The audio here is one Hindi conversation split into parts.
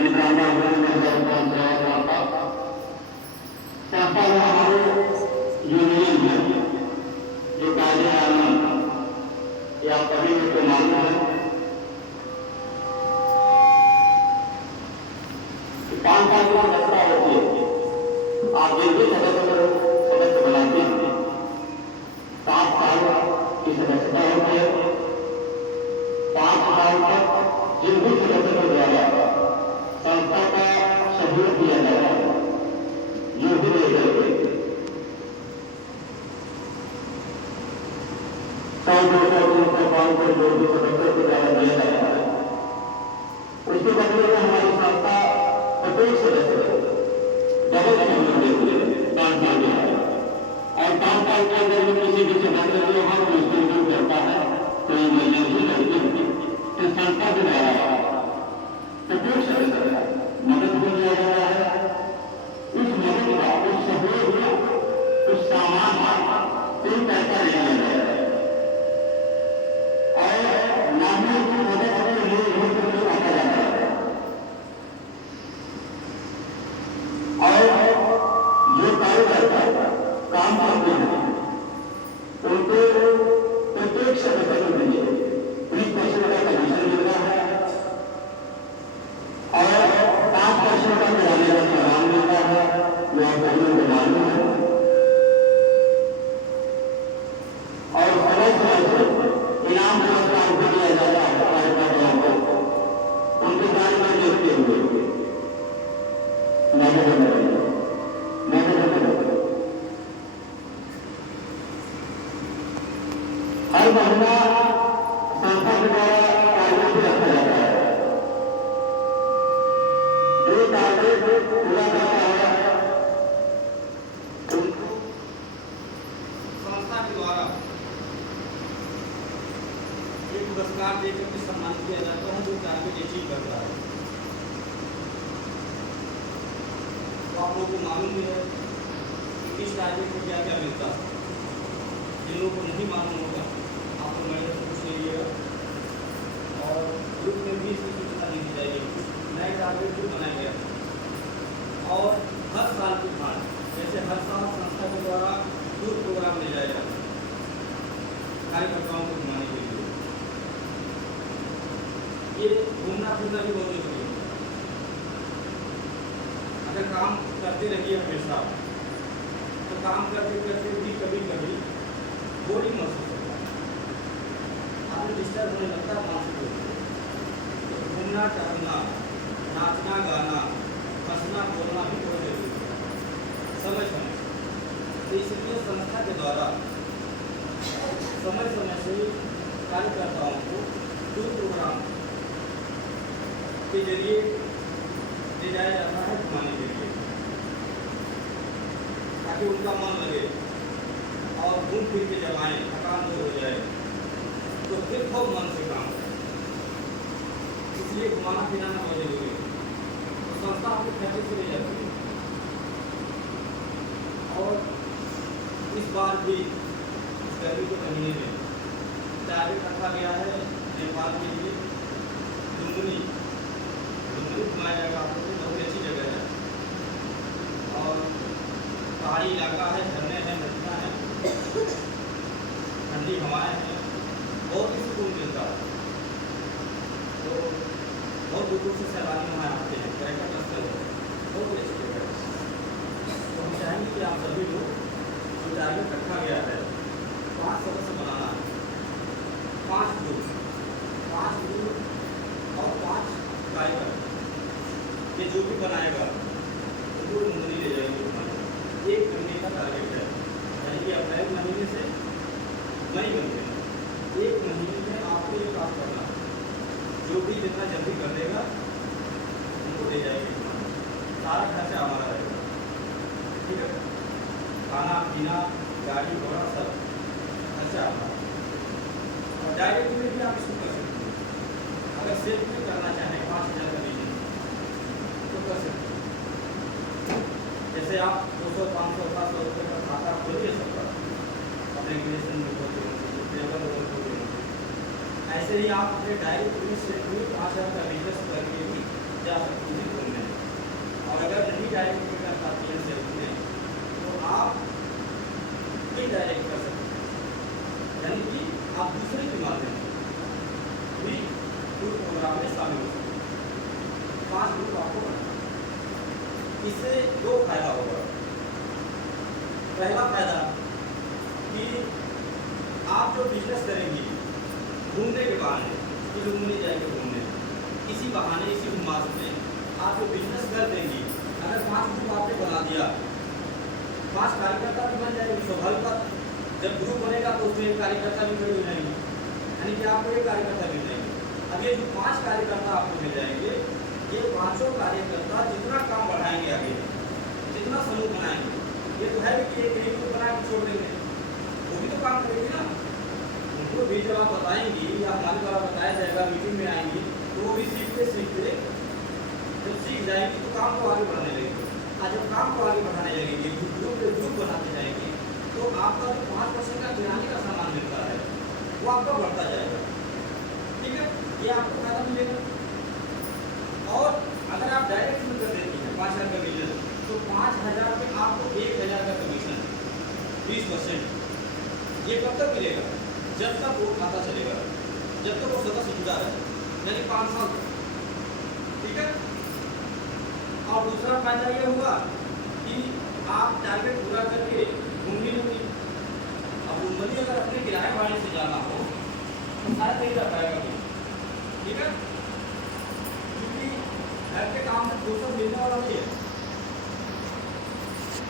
मलिकाना संस्था में हमारे यूनियन है जो कायदे कानून या कभी को मालूम है कि 5 साल की सदस्यता होती है। आप जिन भी सदस्य बनाते हैं 7 साल की सदस्यता होती है। 5 साल तक जिन भी सदस्य के द्वारा संस्था का सहयोग किया जाता है ये भी नहीं करते 100-200-300-500 जो भी सदस्यों के द्वारा दिया जाता है उसके बदले में हमारी संस्था प्रत्येक सदस्य को डबल सहयोग देती है 5 साल के लिए। और 5 साल के अंदर में किसी भी सदस्य को हम मुश्किल करता है तो इमरजेंसी लगती है तो संस्था के द्वारा प्रत्येक सदस्य मदद को दिया जाता है। उस मदद का उस सहयोग का उस सामान का कोई पैसा नहीं लिया जाता है और नामियों की मदद के लिए रखा जाता है। और जो कार्यकर्ता काम करते हैं उनको प्रत्येक सदस्य के लिए 20% का कमीशन मिलता है और 5% का किराने का सामान मिलता है जो आप लोगों को मालूम है। और समय समय से इनाम पुरस्कार भी दिया जाता है कार्यकर्ताओं को उनके कार्य में देखते हुए हर महीना संस्था के द्वारा टारगेट भी रखा जाता है। जो टारगेट पूरा करता है संस्था के द्वारा एक पुरस्कार देकर के सम्मानित किया जाता है जो टारगेट अचीव करता है। तो आप लोगों को मालूम भी है कि किस टारगेट को क्या क्या मिलता है। जिन लोगों को नहीं मालूम होगा आप लोग मेरे से पूछ लीजिएगा और ग्रुप में भी इसकी सूचना दी जाएगी। कुछ नए टारगेट भी बनाए गए और हर साल के बाद जैसे हर साल संस्था के द्वारा टूर प्रोग्राम ले जाया जाता है कार्यकर्ताओं को घुमाने के लिए। ये घूमना फिरना भी बहुत जरूरी है। अगर काम करते रहिए हमेशा तो काम करते करते भी कभी कभी बोरिंग महसूस होता है, आदमी डिस्टर्ब होने लगता है मानसिक रूप से। तो घूमना टहलना नाचना गाना हंसना बोलना भी बहुत जरूरी है समय समय से। तो इसलिए संस्था के द्वारा समय समय से कार्यकर्ताओं को टूर प्रोग्राम के जरिए ले जाया जाता है घुमाने के लिए ताकि उनका मन लगे और घूम फिर के जब आए थकान दूर हो जाए तो फिर खूब मन से काम करें। इसलिए घुमाना फिराना बहुत जरूरी है। तो संस्था आपको खर्चे से ले जाती है और इस बार भी इस गर्मी के महीने में टारगेट रखा गया है नेपाल के लिए डुंगनी घुमाया जाएगा। आप लोग बहुत अच्छी जगह है और पहाड़ी इलाका है, झरने हैं, नदियाँ हैं, ठंडी हवाएं हैं, बहुत ही सुकून मिलता है। तो बहुत दूर दूर से सैलानी वहाँ आते हैं, पर्यटन स्थल है, बहुत अच्छी जगह है। तो हम चाहेंगे कि आप सभी लोग जो टारगेट रखा गया है 5 सदस्य बनाना है, 5 ग्रुप और 5 कार्यकर्ता ये जो भी बनाएगा वो मुंगनी ले जाएंगे। 1 महीने का टारगेट है यानी कि अप्रैल महीने से मई महीने 1 महीने में आपको ये काम करना है। जो भी जितना जल्दी कर देगा उनको ले जाएंगे। सारा खर्चा हमारा रहेगा, ठीक है। खाना पीना गाड़ी घोड़ा सब खर्चा हमारा। और डायरेक्ट में भी आप इसको कर सकते हैं। अगर सेल्फ में करना चाहें 5000 का बिजनेस तो कर सकते हैं। जैसे आप 200-500-700 रुपये का खाता खोलिए सबका अपने ग्रेजुएशन में खोलिए। ऐसे ही आप अपने डायरेक्ट से 5000 का बिजनेस करके भी जा सकती हैं घूमने। और अगर नहीं डायरेक्ट कर पाती हैं सेल्फ में, तो आप इनडायरेक्ट कर सकते हैं, यानी कि आप दूसरे के माध्यम से भी ग्रुप प्रोग्राम में शामिल हो सकते हैं। 5 ग्रुप आपको बनाना। इससे 2 फायदा होगा। पहला फायदा कि आप जो बिजनेस करेंगी घूमने के बहाने, कि घूमने जाएंगे घूमने, इसी बहाने इसी उम्माद में आप जो बिजनेस कर देंगी, अगर 5 ग्रुप आपने बना दिया, 5 कार्यकर्ता भी बन जाएंगे। स्वाभाविक बात, जब ग्रुप बनेगा तो उसमें एक कार्यकर्ता भी खड़े हो जाएंगे, यानी कि आपको एक कार्यकर्ता मिल जाएंगे। अब ये जो 5 कार्यकर्ता आपको मिल जाएंगे, ये 5 कार्यकर्ता जितना काम बढ़ाएंगे आगे, जितना समूह बनाएंगे, ये तो है कि एक ग्रुप बना के छोड़ देंगे, वो भी तो काम करेंगे ना। उनको भी जब आप बताएंगी या हमारे द्वारा बताया जाएगा, मीटिंग में आएंगी, तो वो भी सीखते सीखते जब सीख जाएंगी तो काम को आगे बढ़ाने लगेंगे। और जब काम को आगे बढ़ाने लगेंगे, ग्रुप बनाते जाएंगे, तो आपका जो 5% का किराने का सामान मिलता है वो आपका बढ़ता जाएगा। ठीक है, ये आपको फायदा मिलेगा। और अगर आप डायरेक्ट में कर देती हैं 5,000 का बिजनेस, तो 5,000 में आपको 1,000 का कमीशन 20%। ये कब तक मिलेगा? जब तक वो खाता चलेगा, जब तक वो सदस्य जुड़ा रहे, यानी 5 साल तक। ठीक है। और दूसरा फायदा ये हुआ कि आप टारगेट पूरा करके घूमने होगी। अब घूमने अगर अपने किराए भाड़े से जाना हो तो शायद नहीं जा पाएगा। ठीक है, क्योंकि घर के काम में फुर्सत मिलने वाला नहीं है,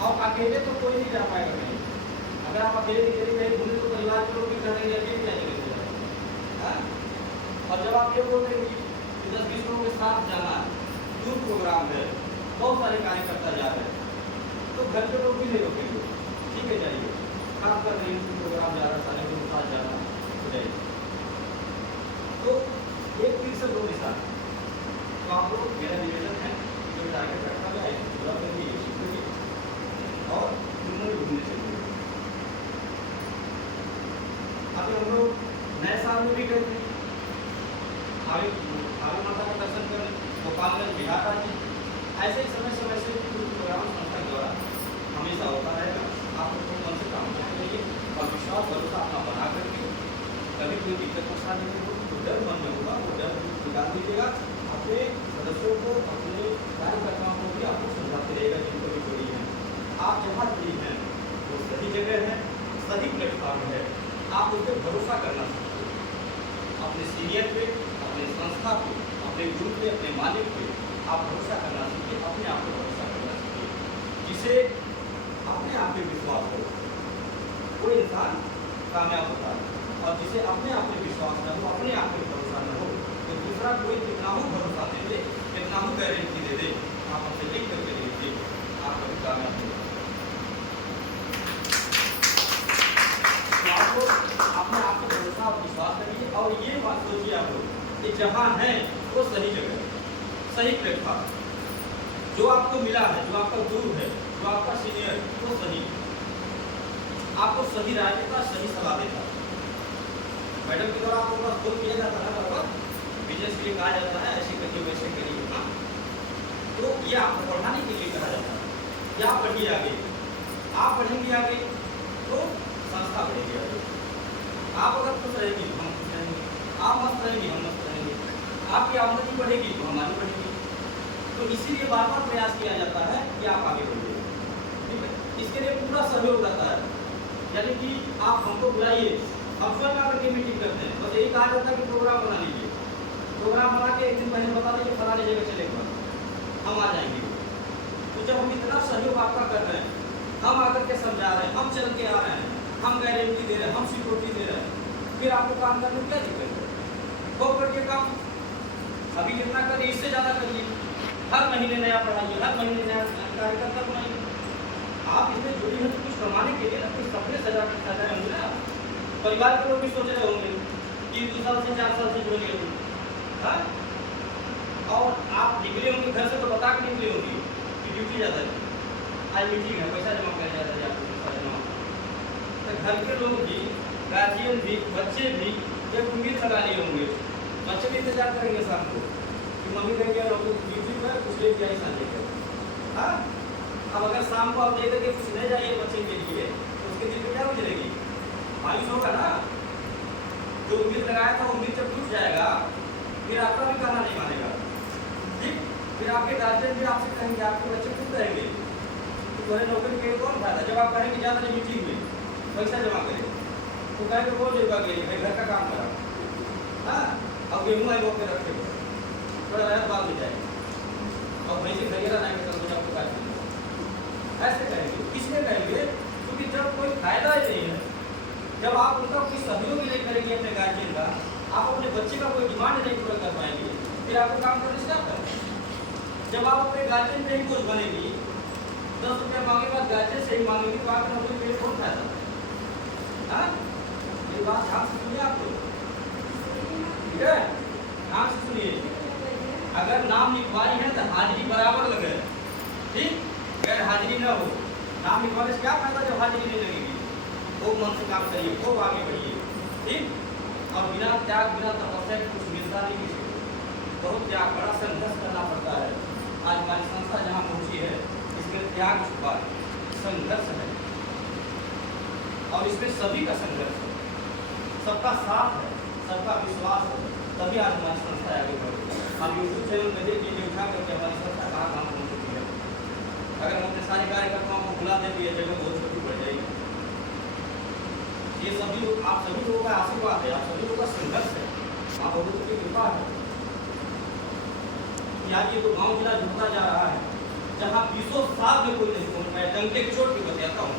और अकेले तो कोई नहीं जा पाएगा कहीं। अगर आप अकेले कहीं घूमने तो परिवार के लोग भी करेंगे, अकेले जाएंगे। और जब आप ये बोल रहे हैं कि 10-20 लोगों के साथ जाना है, ग्रुप प्रोग्राम है, बहुत सारे कार्यकर्ता जा रहे हैं, तो घर के लोग भी नहीं रोकेंगे। ठीक है, जाइए, काम कर रही है, प्रोग्राम जा रहा है, सारे लोग साथ जाना हो जाएगा। तो एक फिर से 2 निशान, तो आप लोग मेरा निवेदन है जो टारगेट रखा जाए पूरा करिए और घूमने चलिए। अभी हम लोग नए साल में भी गए थे, भावी माता का दर्शन करने गोपालगंज बिहार राज्य। ऐसे ही समय समय से प्रोग्राम संस्था द्वारा हमेशा होता रहेगा। आप लोग मन से काम करते रहिए और विश्वास भरोसा अपना बना करके कभी कोई दिक्कत परेशानी नहीं होगी, तो डर मन में होगा वो डर निकाल दीजिएगा। अपने सदस्यों को, अपने कार्यकर्ताओं को भी आपको समझाते रहेगा जिनको भी कोई है। आप जहाँ भी हैं वो सही जगह है, सही प्लेटफॉर्म है, आप उस पर भरोसा करना चाहिए। अपने सीनियर पे, अपने संस्था पे, अपने ग्रुप पे, अपने मालिक पे आप भरोसा करना चाहिए, अपने आप पे भरोसा करना चाहिए, जिसे अपने आप पे विश्वास हो। कोई इंसान कामयाब होता है, और जिसे अपने आप पे विश्वास न हो, अपने आप पे भरोसा न हो, तो दूसरा कोई कितना हो भरोसा दे दे, कितना हो गारंटी दे दे, आप अपने लिख करके देखिए, आप कभी कामयाब हो। आप लोग अपने आप पे भरोसा और विश्वास करिए, और ये बात सोचिए आप लोग कि जहाँ है वो सही जगह, सही प्लेटफॉर्म, जो आपको मिला है, जो आपका गुरु है, जो आपका सीनियर, वो सही आपको सही राय देता, सही सलाह देता। मैडम के द्वारा आपको बस बोल किया जाता है, बराबर बिजनेस के लिए कहा जाता है ऐसे करिए वैसे करिए, हाँ, तो ये आपको बढ़ाने के लिए कहा जाता है कि आप बढ़िए आगे। आप बढ़ेंगे आगे तो संस्था बढ़ेगी आगे। आप अगर खुश रहेंगे तो हम खुश रहेंगे, आप मस्त रहेंगे हम मस्त रहेंगे, आपकी आमदनी बढ़ेगी तो हमारी बढ़ेगी। तो इसीलिए बार बार प्रयास किया जाता है कि आप आगे बढ़िए। ठीक है, इसके लिए पूरा सहयोग रहता है, यानी कि आप हमको बुलाइए, हम स्वयं आकर के मीटिंग करते हैं। बस यही कहा जाता है कि प्रोग्राम बना लीजिए, प्रोग्राम बना के एक दिन पहले बता दीजिए फलाने जगह चलेगा, हम आ जाएंगे। तो जब हम इतना सहयोग आपका कर रहे हैं, हम आकर के समझा रहे हैं, हम चल के आ रहे हैं, हम गारंटी दे रहे हैं, हम सिक्योरिटी दे रहे हैं, फिर आपको काम करने में क्या दिक्कत है? खूब करके काम अभी कितना करिए, इससे ज़्यादा करिए, हर महीने नया पढ़ाइए, हर महीने नया कार्यकर्ता बनाइए। आप इसमें जुड़ी हैं तो कुछ कमाने के लिए ना, कुछ सपने सजाए होंगे ना। परिवार के लोग भी सोच रहे होंगे कि 2 साल से 4 साल से जुड़ गए, हाँ, और आप निकले होंगे घर से तो बता के निकले होंगे कि ड्यूटी ज़्यादा है, आज मीटिंग है, पैसा जमा कर जाता है, आपको पैसा जमा। तो घर के लोग भी, गार्जियन भी, बच्चे भी एक उम्मीद लगा लिए होंगे, बच्चे भी इंतजार करेंगे शाम को कि कि मम्मी कहेंगे हम लोग ड्यूटी पर कुछ लेके आई संडे को। हाँ, अब अगर शाम को आप ले करके कुछ ले जाइए बच्चे के लिए तो उसके दिल में क्या गुजरेगी? मायूस होगा ना। जो उम्मीद लगाया था उम्मीद जब टूट जाएगा फिर आपका भी कहना नहीं मानेगा। ठीक, फिर आपके गार्जियन भी आपसे कहेंगे, आपके बच्चे खुद कहेंगे तो तुम्हारे नौकरी के कौन फायदा। जब आप कहेंगे ज़्यादा नहीं मीटिंग में पैसा जमा करें तो कहेंगे वो जगह के लिए भाई घर का काम करा। हाँ, अब गेहूँ आए वो पे रखे थोड़ा रात बाद में जाएगा और वैसे खरीदा नहीं कर तो आपको काट देंगे। ऐसे कहेंगे, किसने कहेंगे? क्योंकि जब कोई फायदा ही नहीं है, जब आप उनका कोई सहयोग नहीं करेंगे अपने गार्जियन का, आप अपने बच्चे का कोई डिमांड नहीं पूरा कर पाएंगे, फिर आपको काम करने से क्या फायदा? जब आप अपने गार्जियन पे ही कुछ बनेगी, 10 रुपया मांगे बाद गार्जियन से ही मांगेगी तो आपको नौकरी के लिए कौन फायदा? हाँ, ये बात ध्यान से सुनिए आप लोग, ठीक है? ध्यान से सुनिए। अगर नाम लिखवाई है तो हाजिरी बराबर लगे। ठीक, अगर हाजिरी न हो, नाम लिखवाने से क्या फायदा जब हाजिरी नहीं लगेगी? वो मन से काम करिए, वो आगे बढ़िए। ठीक, और बिना त्याग बिना तपस्या के कुछ मिलता नहीं किसी को। बहुत त्याग, बड़ा संघर्ष करना पड़ता है। आज हमारी संस्था जहाँ पहुँची है इसमें त्याग छुपा है, संघर्ष है और इसमें सभी का संघर्ष है, सबका साथ है, सबका विश्वास है, तभी आज हमारी संस्था आगे बढ़ी। हम यूट्यूब चैनल में देखिए उठा करके हमारी संस्था कहाँ पहुँच चुकी है। अगर हम अपने सारे कार्यकर्ताओं को बुला देंगे ये जगह बहुत छोटी पड़ जाएगी। ये सभी लोग, आप सभी लोगों का आशीर्वाद है, आप सभी लोगों का संघर्ष है, आप भगवती की कृपा है। आज ये तो गाँव जिला जुड़ता जा रहा है जहाँ 20 साल में कोई नहीं पहुँच पाया। डंके की चोट भी बताता हूँ,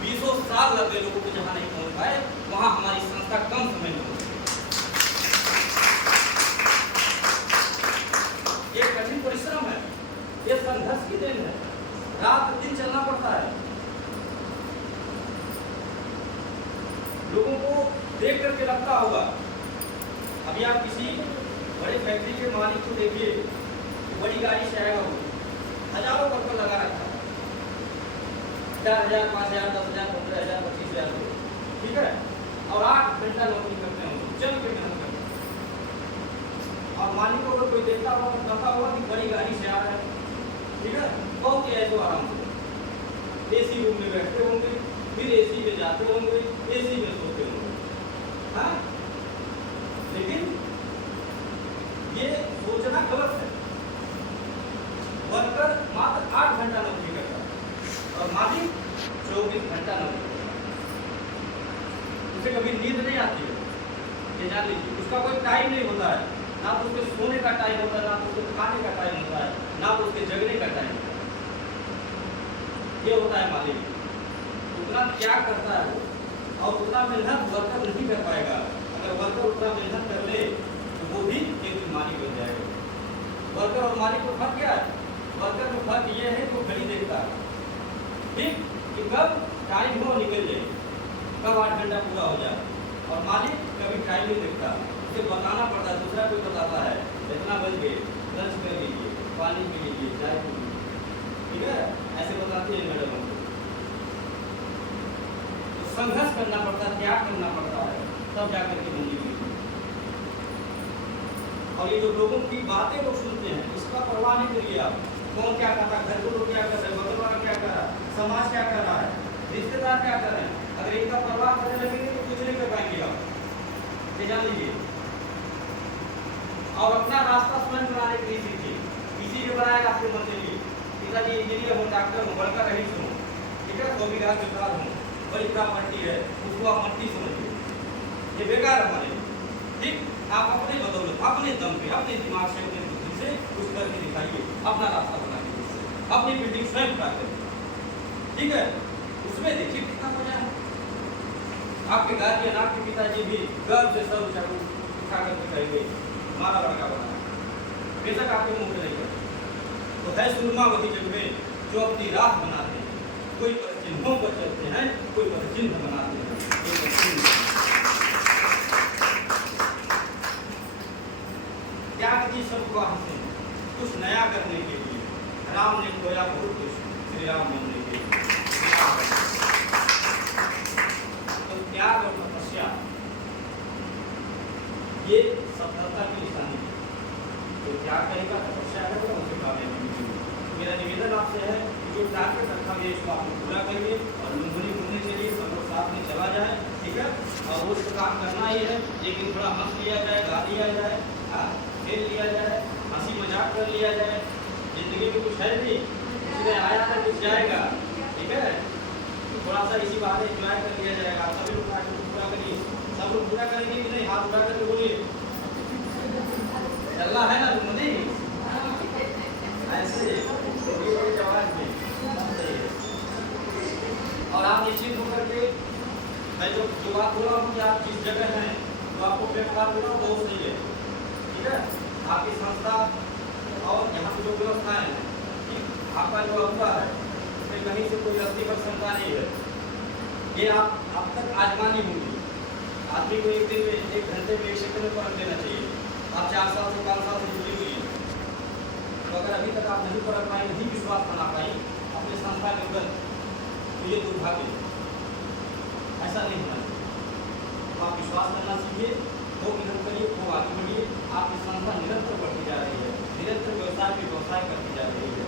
20 साल लग गए लोगों को जहाँ नहीं पहुँच पाए, वहाँ हमारी संस्था कम समय में पहुँची। ये कठिन परिश्रम है, ये संघर्ष की देन है, रात दिन चलना पड़ता है। लोगों को देख करके लगता होगा, अभी आप किसी बड़े फैक्ट्री के मालिक को देखिए, बड़ी गाड़ी से आएगा, वो हजारों वर्कर लगा रखा है, 4,000, 5,000, 10,000, 15,000, 25,000, ठीक है, और 8 घंटा नौकरी करते हैं, चल के मेहनत करते हैं। और मालिक को अगर कोई देखता होगा तो कहता होगा कि बड़ी गाड़ी से आ रहा है, ठीक है, बहुत ही ऐसे आराम से एसी रूम में बैठते होंगे, फिर एसी में जाते होंगे, एसी में सोते होंगे। हाँ, लेकिन ये सोचना गलत है। वर्कर मात्र 8 घंटा नौकरी करता है और मालिक 24 घंटा नौकरी करता है। उसे कभी नींद नहीं आती है, ये जान लीजिए। उसका कोई टाइम नहीं होता है, ना तो उसके सोने का टाइम होता है, ना तो उसके खाने का टाइम होता है, ना तो उसके जगने का टाइम होता है। ये होता है मालिक, उतना त्याग करता है वो, और उतना मेहनत वर्कर नहीं कर पाएगा। अगर वर्कर उतना मेहनत कर ले तो वो भी एक दिन मालिक बन जाएगा। वर्कर और मालिक को फर्क क्या है? वर्कर में फर्क ये है कि वो घड़ी देखता है, ठीक, कि कब टाइम हो निकल जाए, कब 8 घंटा पूरा हो जाए। और मालिक कभी टाइम नहीं देखता, उसे बताना पड़ता है, दूसरा कोई बताता है इतना बज गए, लंच कर लीजिए, पानी पी लीजिए, चाय पी लीजिए, ठीक है, ऐसे बताती है मैडम हमको। तो संघर्ष करना पड़ता है, त्याग करना पड़ता है, तब जाकर के मंजिल मिलती है। और ये जो लोगों की बातें लोग सुनते हैं, इसका परवाह नहीं करिए आप। कौन क्या कहता है, घर को लोग क्या कर रहे हैं, बगल वाला क्या कर रहा है, समाज क्या कर रहा है, रिश्तेदार क्या कर रहे हैं, अगर इनका परवाह करने लगेंगे तो कुछ नहीं कर पाएंगे आप, ये जान लीजिए। और अपना रास्ता स्वयं बनाने के लिए सीखिए, किसी ने बनाया आपके मन से लिए। पिताजी इंजीनियर हूँ, डॉक्टर हूँ, बड़का रईस हूँ, ठीक है, 100 बीघा किसान हूँ, बड़ी प्रॉपर्टी है, उसको आप मट्टी समझिए, ये बेकार है हमारे। ठीक, आप अपने बदौलत, अपने दम पे, अपने दिमाग से, अपनी बुद्धि से कुछ करके दिखाइए, अपना रास्ता बना के, अपनी बिल्डिंग स्वयं उठा कर, ठीक है, उसमें देखिए कितना मजा है। आपके गार्जियन, आपके पिताजी भी गर्व से सब उठा करके कहेंगे हमारा लड़का बना, बेशक आपके मुंह में नहीं है। तो है सुरमा वही जग में जो अपनी राह बनाते हैं, कोई पर चिन्हों पर चलते हैं, कोई पर चिन्ह बनाते हैं। त्याग दी सब से कुछ नया करने के लिए, राम ने खोया बहुत कुछ, श्री राम बनने के लिए। तो त्याग और तपस्या ये सफलता की निशानी है। जो त्याग करेगा तपस्या करेगा उसे कामयाबी मिलेगी। मेरा निवेदन आपसे है कि जो टारगेट रखा गया इसको आप लोग पूरा करिए और लुम्बिनी घूमने के लिए सब लोग साथ में चला जाए, ठीक है। और वो तो काम करना ही है, लेकिन थोड़ा हंस लिया जाए, गा लिया जाए, खेल लिया जाए, हंसी मजाक कर लिया जाए। जिंदगी में कुछ है नहीं, इसमें आया था कुछ जाएगा, ठीक है। थोड़ा सा इसी बात एंजॉय कर लिया जाएगा। सभी लोग पूरा करिए, सब लोग पूरा करेंगे कि नहीं? हाथ उठा करके बोलिए, चलना है ना लुम्बिनी ऐसे जवान में। और आप निश्चित होकर के मैं जो बात बोल रहा हूँ कि आप जिस जगह हैं तो आपको प्लेटफॉर्म देना बहुत सही है, ठीक है। आपकी संस्था और यहाँ की जो व्यवस्थाएं हैं, ठीक, आपका जो अगुआ है उसमें कहीं से कोई गलती पर शंका नहीं है। ये आप अब तक आजमानी होंगी। आदमी को एक दिन में, एक घंटे में, एक सेकंड में परख लेना चाहिए। आप 4 साल से 5 साल से जुड़ी हुई हैं, तो अगर अभी तक आप नहीं परख पाई, नहीं विश्वास बना पाई अपने संस्था के ऊपर, तो ये दुर्भाग्य है। ऐसा नहीं होना चाहिए। तो आप विश्वास करना सीखिए, खूब मेहनत करिए, खूब आगे बढ़िए। आपकी संस्था निरंतर बढ़ती जा रही है, निरंतर व्यवसाय पे व्यवसाय करती जा रही है।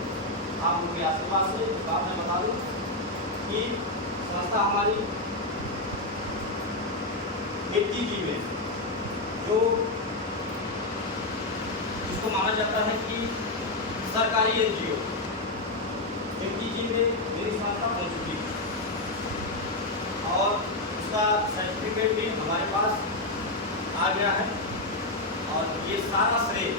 आप लोगों के आशीर्वाद से बात मैं बता दूँ कि संस्था हमारी व्यक्ति जी में जो इसको माना जाता है कि सरकारी एनजीओ व्यक्ति जी में मेरी संस्था पहुँच चुकी है और उसका सर्टिफिकेट भी हमारे पास आ गया है। और ये सारा श्रेय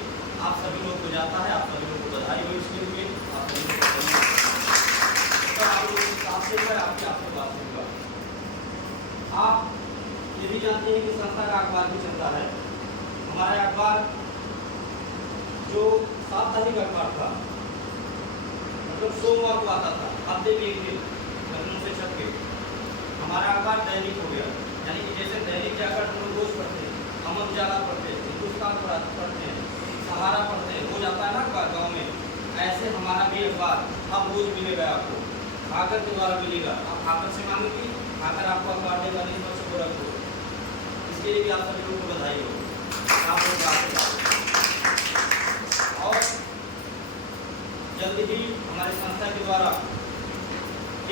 आप सभी लोग को जाता है। आप सभी लोग को बधाई हो इसके लिए। आप सभी लोग आपके आशीर्वाद से होगा। आप ये भी जानते हैं कि संस्था का अखबार भी चलता है। हमारा अखबार जो साप्ताहिक अखबार था, मतलब सोमवार को आता था, हफ्ते में एक दिन, लखनऊ से छप के हमारा अखबार दैनिक हो गया। यानी कि जैसे दैनिक जाकर हम लोग रोज पढ़ते हैं, अमर उजाला पढ़ते हैं, हिंदुस्तान पढ़ते हैं, सहारा पढ़ते हैं, रोज आता है ना अखबार गाँव में, ऐसे हमारा भी अखबार अब रोज मिलेगा। आपको खाकर के द्वारा मिलेगा। आप खाकर से मांगेंगे, खाकर आपको अखबार देगा, नहीं बच्चों को रखो। इसके लिए भी आप सभी लोगों को बधाई हो। आप लोग और जल्द ही हमारी संस्था के द्वारा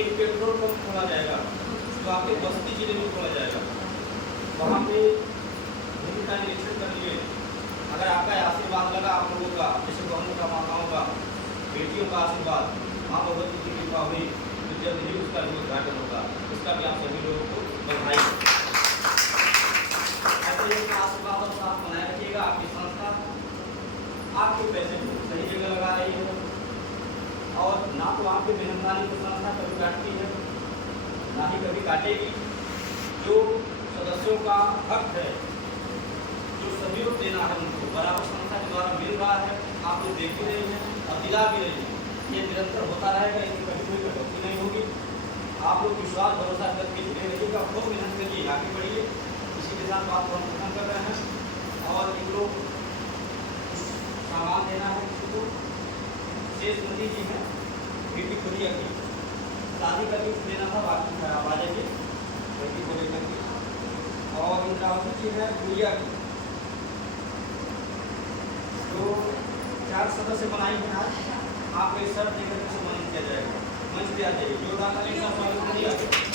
एक पेट्रोल पंप खोला जाएगा, जो आपके बस्ती जिले में खोला जाएगा। वहाँ पे भूमि का निरीक्षण कर लिए। अगर आपका आशीर्वाद लगा आप लोगों का, जैसे बहनों का, माताओं का, बेटियों का आशीर्वाद, माँ भगवती की कृपा हुई, तो जल्द ही उसका भी उद्घाटन होगा। उसका भी आप सभी लोगों को बधाई। ऐसे ही आशीर्वाद और साथ बनाए रखिएगा। आपकी संस्था आपके पैसे को सही जगह लगा रही है और ना तो आपके मेहनतानी को संस्था कभी काटती है, ना ही कभी काटेगी। जो सदस्यों का हक है, जो सहयोग देना है, उनको बराबर संस्था के द्वारा मिल रहा है। आप लोग देख भी रहे हैं और दिला भी रहे हैं। ये निरंतर होता रहेगा, इसमें कभी कोई कटौती नहीं होगी। आप लोग विश्वास भरोसा करके जुड़े रहिएगा, खूब मेहनत करिए, आगे बढ़िए। इसी के साथ बात को हम खत्म कर रहे हैं। और एक लोग सामान देना है किसी को, शेषमती जी हैं, बेटी खुदिया की शादी का गिफ्ट देना था, बाकी आप आ जाइए बेटी को लेकर के। और इंद्रावती जी है गुड़िया की, तो 4 सदस्य बनाई हैं आज। आपको एक शर्त देकर के सम्मानित किया जाएगा। मंच पे आ जाइए, जोरदार ताली का स्वागत करिए।